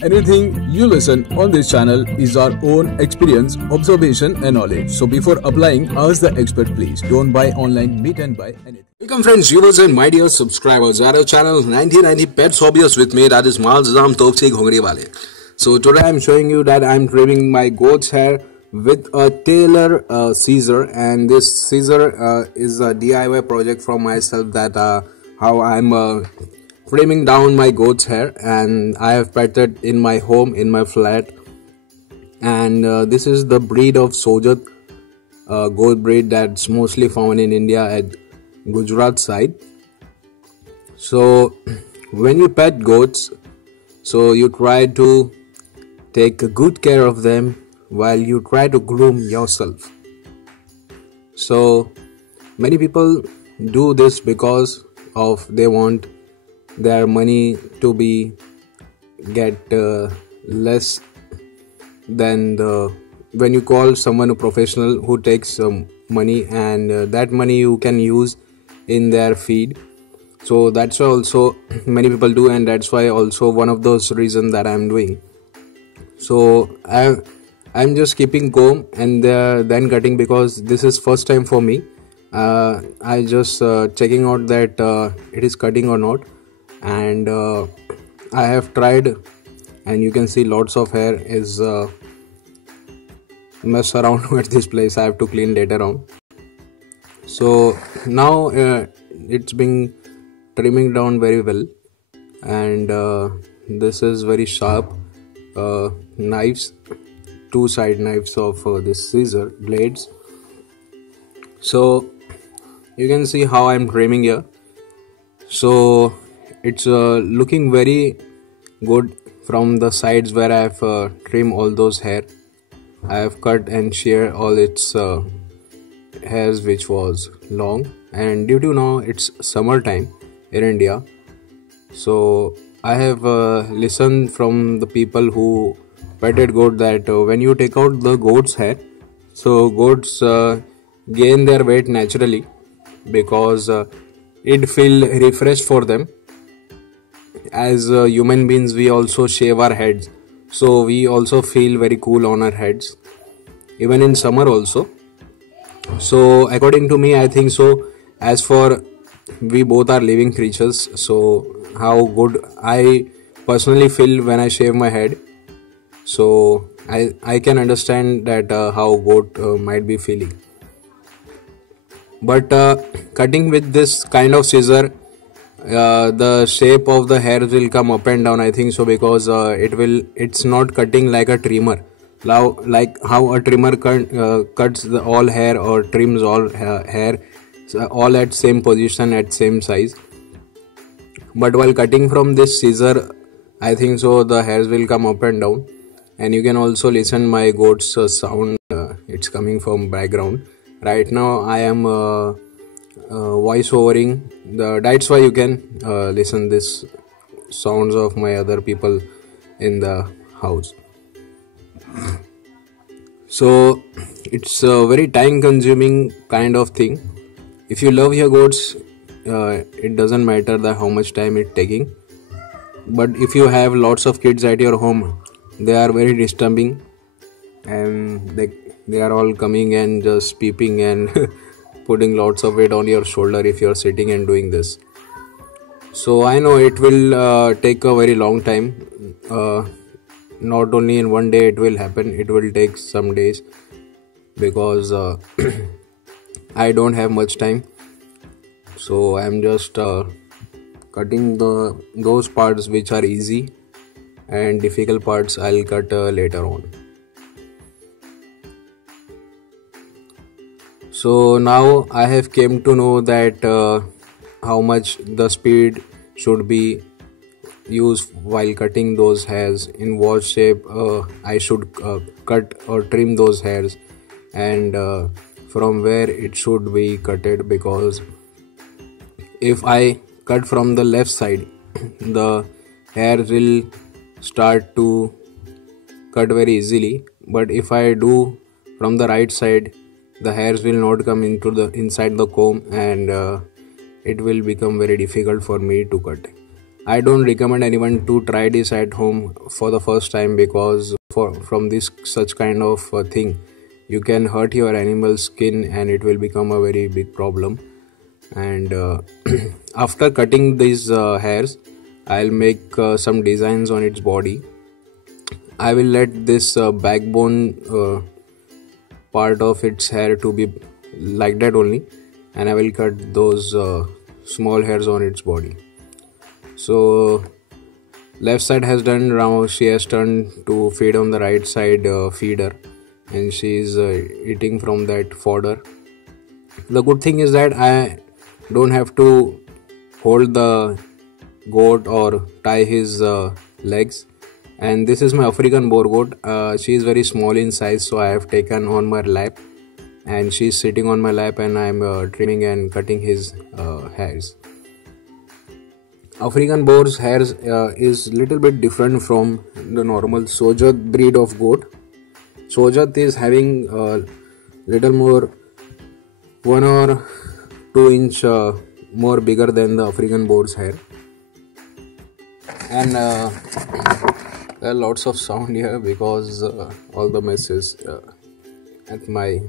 Anything you listen on this channel is our own experience, observation and knowledge. So before applying, ask the expert please. Don't buy online, meet and buy anything. Welcome friends, viewers and my dear subscribers. Our channel 1990 Pets Hobbyist with me, that is Malzam Topsi Ghongri. So today I am showing you that I am trimming my goat's hair with a Taylor scissor, and this scissor is a DIY project from myself, that how I am trimming down my goat's hair, and I have petted in my home, in my flat. And this is the breed of Sojat goat breed that's mostly found in India at Gujarat side. So when you pet goats, so you try to take good care of them while you try to groom yourself. So many people do this because of they want their money to be get less than the when you call someone a professional who takes money, and that money you can use in their feed. So that's why also many people do, and that's why also one of those reasons that I'm doing. So I'm just keeping comb and then cutting, because this is first time for me. I just checking out that it is cutting or not, and I have tried, and you can see lots of hair is mess around at this place. I have to clean later on. So now it's been trimming down very well, and this is very sharp knives, two side knives of this scissor blades. So you can see how I'm trimming here. So it's looking very good from the sides where I have trimmed all those hair. I have cut and sheared all its hairs which was long, and due to now it's summer time in India, so I have listened from the people who petted goat that when you take out the goat's hair, so goats gain their weight naturally, because it feel refreshed for them. As human beings, we also shave our heads, so we also feel very cool on our heads, even in summer also. So according to me, I think so. As for we both are living creatures, so how good I personally feel when I shave my head. So I can understand that how goat might be feeling. But cutting with this kind of scissor, the shape of the hair will come up and down, I think so, because it's not cutting like a trimmer, like how a trimmer cuts all hair or trims all hair all at same position at same size. But while cutting from this scissor, I think so the hairs will come up and down. And you can also listen my goat's sound. It's coming from background right now. I am voice overing that's why you can listen this sounds of my other people in the house. So it's a very time consuming kind of thing. If you love your goats, it doesn't matter that how much time it's taking. But if you have lots of kids at your home, they are very disturbing, and they are all coming and just peeping and putting lots of weight on your shoulder if you are sitting and doing this. So I know it will take a very long time. Not only in one day it will happen, it will take some days, because I don't have much time. So I'm just cutting those parts which are easy, and difficult parts I'll cut later on. So now I have came to know that how much the speed should be used while cutting those hairs, in what shape I should cut or trim those hairs, and from where it should be cutted. Because if I cut from the left side, the hair will start to cut very easily, but if I do from the right side, the hairs will not come into the inside the comb, and it will become very difficult for me to cut. I don't recommend anyone to try this at home for the first time, because from this such kind of thing you can hurt your animal's skin and it will become a very big problem. And after cutting these hairs, I'll make some designs on its body. I will let this backbone part of its hair to be like that only, and I will cut those small hairs on its body. So left side has done. Now she has turned to feed on the right side feeder, and she is eating from that fodder. The good thing is that I don't have to hold the goat or tie his legs. And this is my African boar goat. She is very small in size, so I have taken on my lap, and she is sitting on my lap, and I am trimming and cutting his hairs. African boar's hairs is little bit different from the normal Sojat breed of goat. Sojat is having little more 1 or 2 inch more bigger than the African boar's hair. And there are lots of sound here because all the messes at my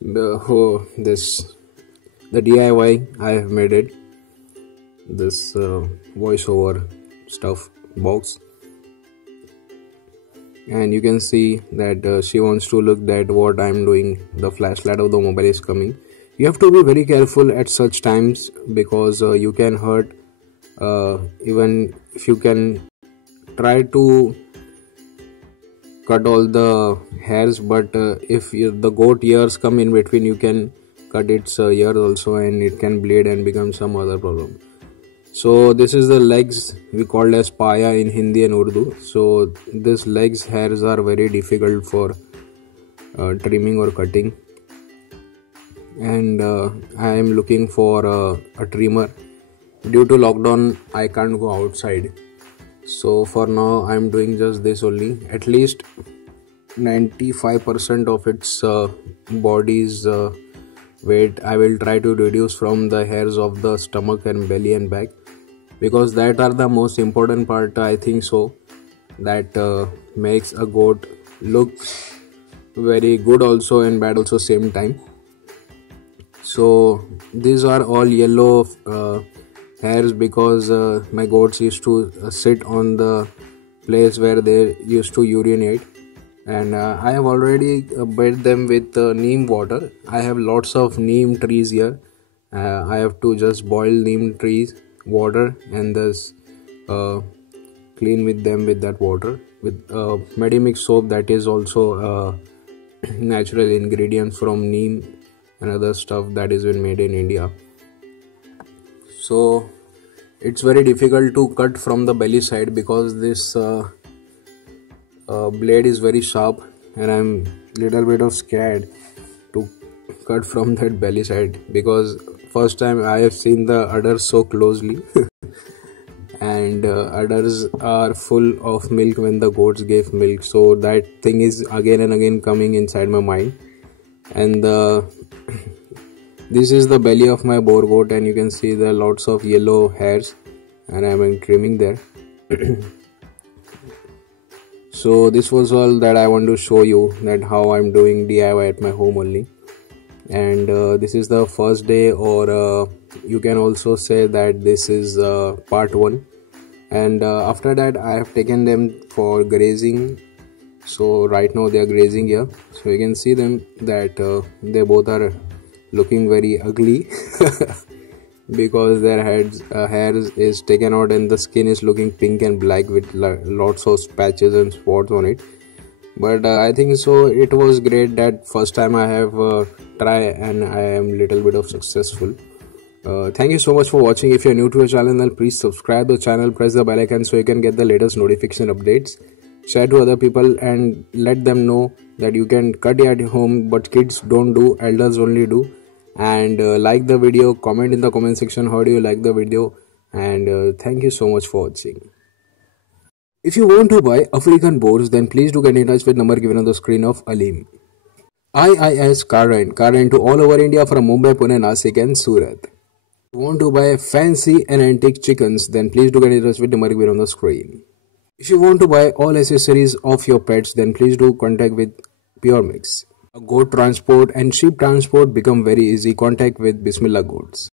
the DIY I have made it, this voiceover stuff box. And you can see that she wants to look at what I'm doing. The flashlight of the mobile is coming. You have to be very careful at such times, because you can hurt, even if you can try to cut all the hairs, but if the goat ears come in between, you can cut its ears also, and it can bleed and become some other problem. So this is the legs, we called as paya in Hindi and Urdu. So this legs hairs are very difficult for trimming or cutting, and I am looking for a trimmer. Due to lockdown I can't go outside, so for now I am doing just this only. At least 95% of its body's weight I will try to reduce from the hairs of the stomach and belly and back, because that are the most important part, I think so, that makes a goat look very good also and bad also same time. So these are all yellow hairs, because my goats used to sit on the place where they used to urinate, and I have already bathed them with neem water. I have lots of neem trees here. I have to just boil neem trees water and thus clean with them with that water with Medimix soap, that is also natural ingredients from neem and other stuff that is been made in India. So it's very difficult to cut from the belly side, because this blade is very sharp, and I'm little bit of scared to cut from that belly side, because first time I have seen the udders so closely and udders are full of milk when the goats gave milk, so that thing is again and again coming inside my mind. And this is the belly of my boar goat, and you can see there are lots of yellow hairs, and I am trimming there. So this was all that I want to show you, that how I'm doing DIY at my home only. And this is the first day, or you can also say that this is part 1. And after that I have taken them for grazing. So right now they are grazing here, so you can see them that they both are looking very ugly because their hair is taken out and the skin is looking pink and black with lots of patches and spots on it. But I think so it was great that first time I have tried, and I am little bit of successful. Thank you so much for watching. If you are new to our channel, then please subscribe the channel, press the bell icon so you can get the latest notification updates. Share to other people and let them know that you can cut at home, but kids don't do, elders only do. And like the video, comment in the comment section how do you like the video, and thank you so much for watching. If you want to buy African boars, then please do get in touch with number given on the screen of Aleem. IIS Car Rent to all over India from Mumbai, Pune, Nasik and Surat. Want to buy fancy and antique chickens, then please do get in touch with the number given on the screen. If you want to buy all accessories of your pets, then please do contact with Pure Mix. Goat transport and sheep transport become very easy. Contact with Bismillah Goats.